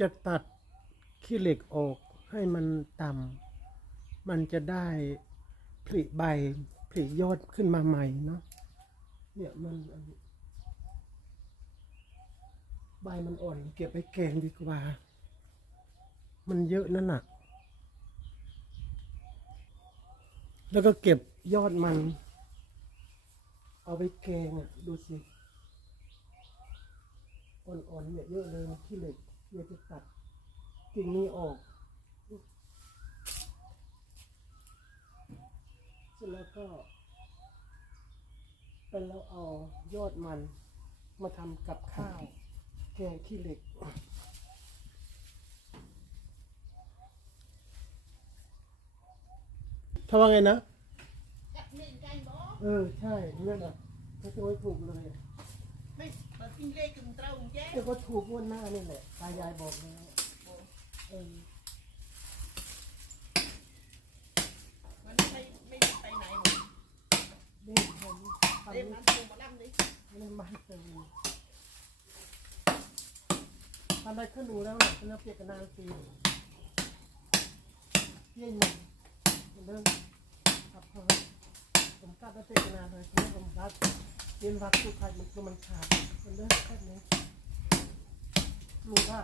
จะตัดขี้เหล็กออกให้มันต่ำมันจะได้ผลิใบผลิยอดขึ้นมาใหม่เนาะเนี่ยมันใบมันอ่อนเก็บไปแกงดีกว่า มันเยอะนั่นน่ะแล้วก็เก็บยอดมัน เอาไปแกงอะ ดูสิ อ่อนๆเนี่ยเยอะเลยขี้เหล็ก เดี๋ยวจะตัดกิ่งนี้ออก เสร็จแล้วก็เป็นแล้วเอายอดมันมาทำกับข้าวแกงขี้เหล็กถ้าว่าไงนะจับเล่นกันบ่เออ ใช่เนี่ยนะเขาจะไว้ถูกเลย เดปิ้งเล่กึ่งตรงแจ้แต่ก็ถูกงวดหน้านี่แหละตายายบอกแล้วเออมันไม่ไม่ได้ไปไหนหมดเล่นทำทำเล่เล่นนมันโทรมาล่ำเลยเล่นบ้านเติมทำได้ขึ้นหนูแล้วเนี่ยเป็นเปียกกันนานสีเยี่ยมมันเดิมครับพอ ผมกัดได้เปียกกันาเลยผมผมรัดเรียนรัดสุดท้ายมันมันขาดมันเดิมแค่นี้รู้ว่า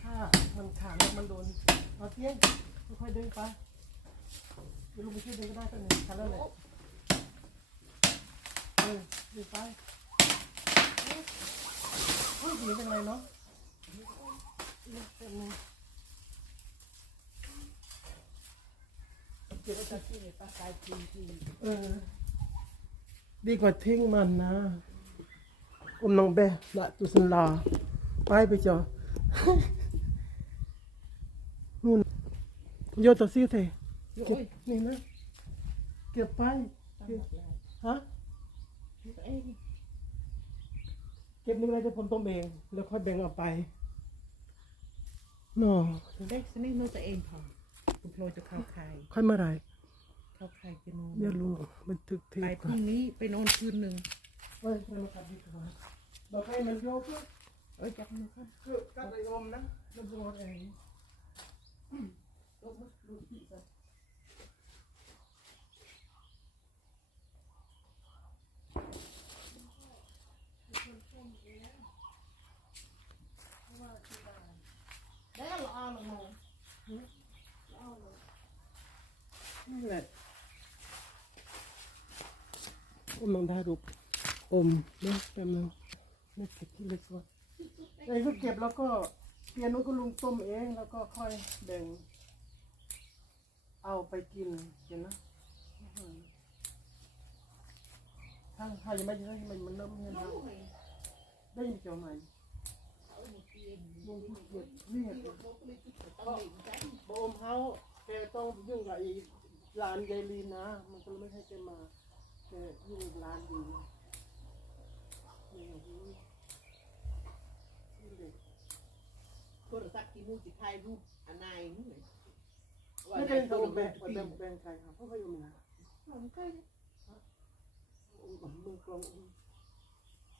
ถ้ามันขาดแล้วมันโดนเอาเตี้ยค่อยๆเดินไปเดี๋ยวลุงไปช่วยเดินก็ได้ก็หนึ่งคันแล้วแหละเออดินไปเฮ้ยหนีเป็นไรเนาะเต็มเลยเก็บไว้จากที่ไหนปลากายจริงจริง เออ ดีกว่าทิ้งมันนะอมน้องเบะละตุสนลา ไปไปจอนู่นโยตัวซีเทเก็บนี่นะ เก็บไปเก็บฮะเอ้ยเก็บนึงอะไรจะผมต้มเองแล้วค่อยแบ่งเอาไปนอเด็กสนิทมือตัวเองพอ คุณโปรยจะเข้าใครค่อยเมื่อไหรเข้าใครจะนอนเดี๋ยวลุงบันทึกเทไปปพรุ่งนี้ไปนอนคืนหนึ่งเฮ้ยมันมาขัดดีกว่าบอกให้มันโยกเพื่อเอ้ยจับมือครับคือกัดไอ้อมนะมันโยกเองลบมาดูที่ซะแล้วเราเอาลงมา นี่แหละอมลองได้ดูอมเนาะแป๊บนึงนี่เก็บที่เล็กก่อนไอ้ก็เก็บแล้วก็เปียโนก็ลุงต้มเองแล้วก็ค่อยแบ่ง เอาไปกินเห็นนะถ้าถ้ายังไม่ได้มันมันเริ่มเงินแล้วได้ยินเกี่ยวไหม ลงที่เก็บนี่เก็บบอมเขาแกต้องยุ่งกับอีร้านยายลีนนะ มันก็เลยไม่ให้แกมาแกยุ่งร้านดีนะนี่นี่เด็กโทรศัพท์ที่มูสิถ่ายรูปอันไหนนี่ไม่เป็นเขาแบ่งแบ่งแบ่งใครครับเพราะเขาอยู่นะผมก็มือกลอง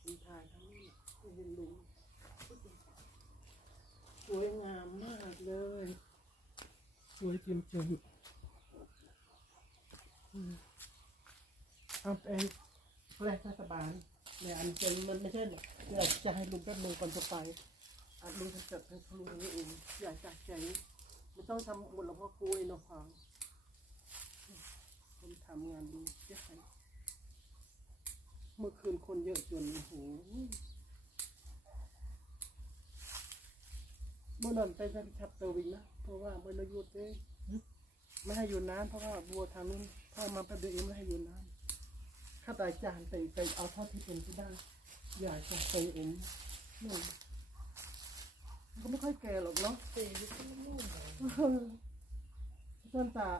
มีถ่ายทั้งนี้ไม่เห็นลุง วยงามมากเลย สวยจริงจริงอืมเอาไปแปลงเทศบาลเนี่ยอันเป็นมันไม่ใช่เนี่ยอยากจะให้ลุงแป๊บนึงก่อนจะไปอันลุงจะจัดให้ลุงนี้เองอยากจัดใจไม่ต้องทำบุญหลวงพ่อคุยเนาะฟังคนทำงานดีเจ๊ไเมื่อคืนคนเยอะจนโอ้โห เมื่อนั้นไปจะชับเตอร์วิงนะเพราะว่าเมื่อนหยุดเองไม่ให้อยู่นานเพราะว่าบัวทางนู้นถ้ามาแป๊บเดียวเองไม่ให้อยู่นานข้าตายจานไปไปเอาเท่าที่เป็นที่ได้อยากจะไปเองนู่นมันก็ไม่ค่อยแก่หรอกเนาะเตะอยู่ที่นู่นต้นตา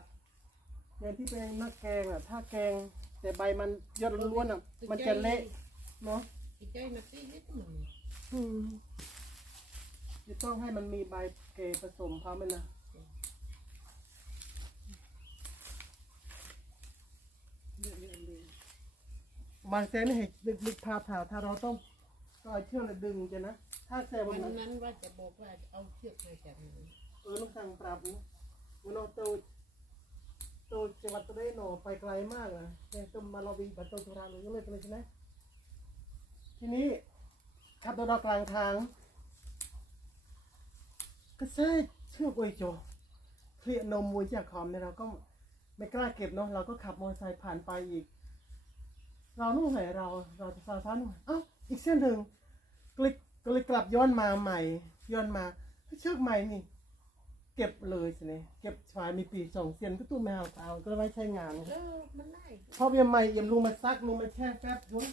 อย่างที่เป็นนักแกงอะ ถ้าแกง แต่ใบมันยอดล้วนๆอะ มันจะเละเนาะอีกใจมาตีนิดหนึ่งอืม จะต้องให้มันมีใบเกผสมเขาไหมนะเยอะๆเลยบางเซนให้ดึกดึกพาผ่าถ้าเราต้องก็เอาเชือกเลยดึงจะนะ ถ้าแซววัวันนนั้นนั้นว่าจะบอกว่าเอาเชือกมาจากไหนเออน้องสั่งปรับนะมันเอาโตโตจังหวัดตะเรโนไปไกลมากอะแต่ต้องมาเราวิ่งไปโตตุราเลยก็เลยไปเลยใช่ไหมทีนี้ขับรถออกกลางทาง ก็ใช่เชื่อกไว้โจเคลียร์นมมวยจากคอมเนี่ยเราก็ไม่กล้าเก็บเนาะเราก็ขับมอเตอร์ไซค์ผ่านไปอีก เรานุ่งไหนเราเราจะสาวซ้อนเอ้าอีกเส้นหนึ่งก็เลยก็เลยกลับย้อนมาใหม่ ย้อนมาเฮ้ยเชือกใหม่นี่ เก็บเลยสิเนี่ยเก็บชายมีปีสองเซียนก็ตู้แมวเอาก็ไว้ใช้งานเออมันได้พอเบียมใหม่เอี่ยมลุงมาซักลุงมาแช่แฟบยุ้ง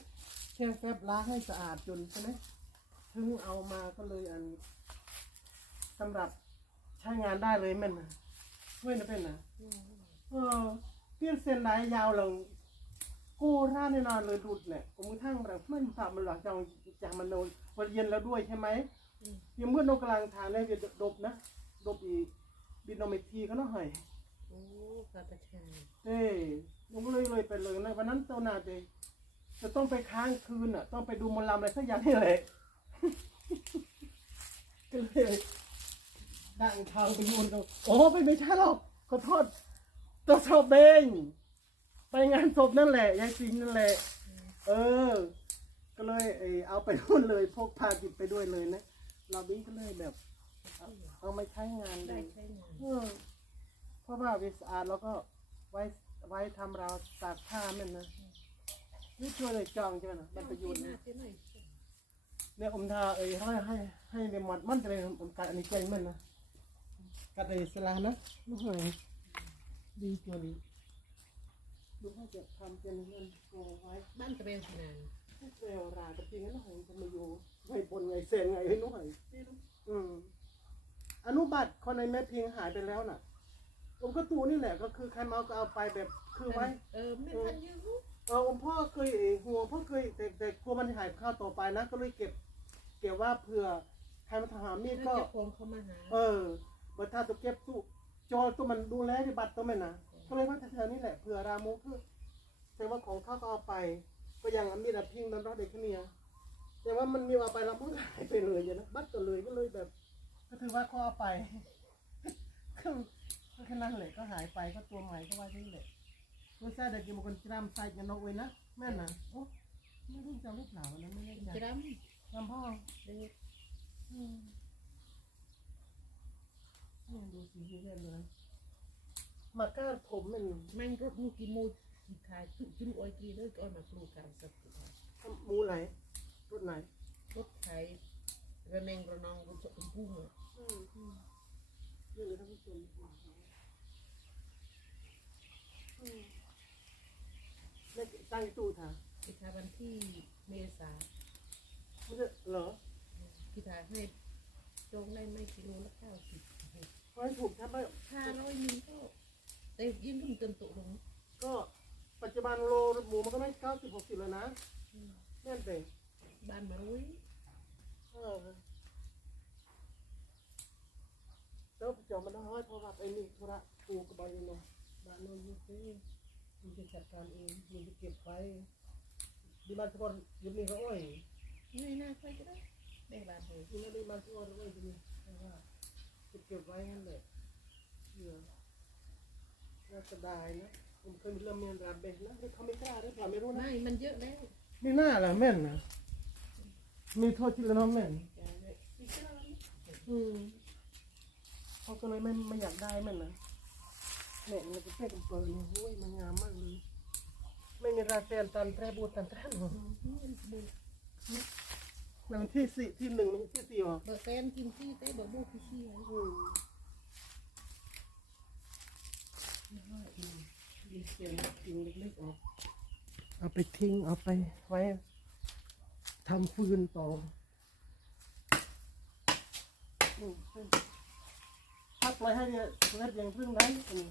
แช่แฟบล้างให้สะอาดจนใช่ไหมถึงเอามาก็เลยอัน สำหรับใช้งานได้เลยแม่นนะช่วยนะเป็นนะอืมเออเปลี่ยนเส้นไหนยาวลงกูร่าแน่นอนเลยดุดเนี่ยกูมือทั้งแบบมันผ่ามันหลังจากจากมันโดนวันเย็นแล้วด้วยใช่ไหมอืมยังเมื่อนกกลางทางได้จะดบนะดบอีกบินโนเมตรีเขาเนาะหอยโอ้กระชายเอ้ยลุงก็เลยเลยไปเลยนะวันนั้นเจ้านาจะจะต้องไปค้างคืนอะ ต้องไปดูหมอลำอะไรสักอย่างนี่แหละก็เลย ดังทางไปยูนก็โอ้ไม่ไม่ใช่หรอกขอโทษตัวศพเองไปงานศพนั่นแหละยายสิงนั่นแหละ เออ ก็เลยเออเอาไปนู่นเลยพกพาจิบไปด้วยเลยนะเราบิ้งก็เลยแบบ เอาเอามาใช้งานเลได้ยใช้งานเออเพราะว่าเวสะอาดแล้วก็ไว้ไว้ทำราวตากผ้ามันนะนี่ช่วยเลยจองใช่ไหมนะมันประโยชน์หน้านะเสียหน่อยเนี่ยอมทาเอ้ยให้ให้ให้เดมอดมันจะเลยอมกัดอันนี้เก่งมันนะ กัดไอ้สลานะไม่เหยดีตัวนี้ดูให้จะทำเป็นเงินโกไว้บ้านตะเบลขนาดให้เร็วราแต่จริงๆแล้วหอยจะมาอยู่ไงบนไงเซนไงไอ้หนุ่ยอืมอนุบัติคนในแม่พิงหายไปแล้วน่ะผมก็ตูนี่แหละก็คือใครเมาก็เอาไปแบบคือไว้ เออไม่ทันยืมเออผมพ่อเคยห่วงพ่อเคยแต่แต่กลัวมันหายข้าวต่อไปนะ ก็เลยเก็บ เก็บว่าเผื่อใครมาถามมีดก็ก็จะโกงเขามาหาเออ เมื่อถ้าตัวเก็บตู้จอตัวมันดูแลในบัตรตัวมันนะก็เลยว่าแถวๆนี้แหละเผื่อรามูคือแต่ว่าของเขาก็เอาไป ก็ยังมีดอะพิงนั้นรอดเด็กขึ้นเนี่ยแต่ว่ามันมีเอาไปแล้วมันก็หายไปเลยอย่างนะบัตรก็เลยก็เลยแบบ ก็ถือว่าเขาเอาไปก็ก็แค่นั้นแหละก็หายไปก็ตัวใหม่ก็ว่าที่นี่แหละไม่ใช่เด็กมันคนจำใส่กันนกไว้นะแม่นนะโอ้ไม่รู้จำหรือเปล่านะไม่แน่ใจจะรจำพ่อำเด็ก อืมนี่ดูสีเรียนเลยมาก้าผมมันแม่งรถมูกี่มูกี่ขายทุกจุนอ้อยกี่เลยก็เอามาปลูกการสักทีหมูไหนรถไหนรถขายระแนงระนองรถสมพุ่งอะอืมเรื่องนี้ท่านผู้ชมอืมแล้วตั้งตู้ท่าพิธาวันที่เมษาไม่ใช่เหรอพิธาให้จองได้ไม่กิโลละเก้าสิบเพราะ ให้ถูกถ้าไม่ห้าร้อยนึงก็แต่ยิ่งขึ้นเติมตุลงก็ปัจจุบันโลหมูมันก็ไม่เก้าสิบหกสิบแล้วนะแน่นเต็บ้านมารุ้ยเออแล้วจอมันต้องให้เพราะว่าไอ้นี่ธุระปูกระบายเนาะบ้านโน้นอยูซี่มันจะจัดการเองมันจะเก็บไว้ดีมันทุกคนยุบนี่ก็โอ้อยไม่น่าค่อยจะได้ได้บ้านเลยดีมันดีมันทุกคนโอ้อยดีแต่ว่า จะเก็บไว้นั่นแหละเดี๋ยวน่าจะได้นะผมเคยมีเรื่องเมียนรามเบนนะแต่เขาไม่กล้าหรือเปล่าไม่รู้นะไม่มันเยอะแล้วไม่น่าล่ะแม่นนะมีโทษที่ละน้องแม่นอย่าเลยอีกแล้วอืมเขาก็เลยไม่ไม่อยากได้มันนะเนี่ยมันจะเป๊กเปิดนี่โอ้ยมันงามมากเลยไม่มีราเซนตันแทรบูตันแทรหรอ มันที่สี่ที่หนึ่งมันที่สี่หรอ เบอร์แฟนกินที่เต้เบอร์บูพี่ชี่ไว้อืมดีเซนทิ้งเล็กๆออกเอาไปทิ้งเอาไปไว้ทำฟืนต่ออืมพักไว้ให้เนี่ยเล็ดยังพึ่งได้อืม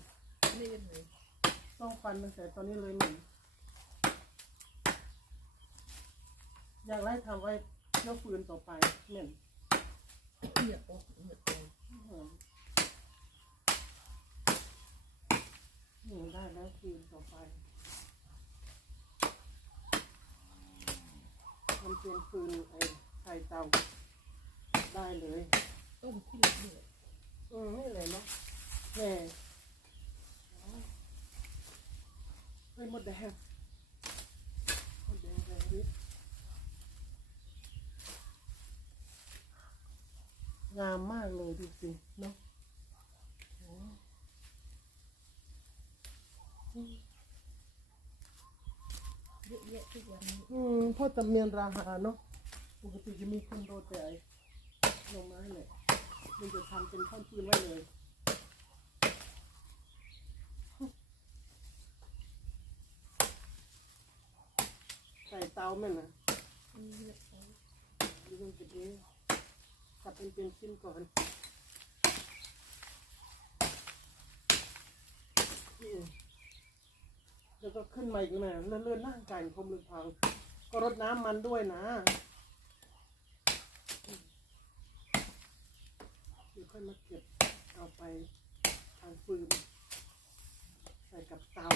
ไม่ยังไงต้องฟันตั้งแต่ตอนนี้เลยหนึ่งอยากไล่ทำไว้เที่ยวฟืนต่อไปเหม็นเหยียบอกเหยียบบอกหอมนี่ได้แล้วฟืนต่อไปทำเป็นฟืนไอ้ไข่เตาได้เลยต้มที่เหลือเนี่ยอืมนี่เลยเนาะแม่ไม่หมดแดงหมดแดงแดงนิด งามมากเลยดูสิเนาะโอ้อืมเยอะแยะทุกอย่างนี้อืมพ่อจำเนียนราหาเนาะปกติจะมีคนโรแต่ไอ้ลงไม้แหละมันจะทำเป็นท่อนปืนไว้เลยใส่เตาแม่นนะอืมเนี่ยเอาดูมันจะดี สับเป็นเป็นชิ้นก่อนแล้วก็ขึ้นมาอีกนะเลื่อนเลื่อนๆนั่งไก่พรมลึกพังก็รดน้ำมันด้วยนะเดี๋ยวค่อยมาเก็บเอาไปทางฟืนใส่กับเตา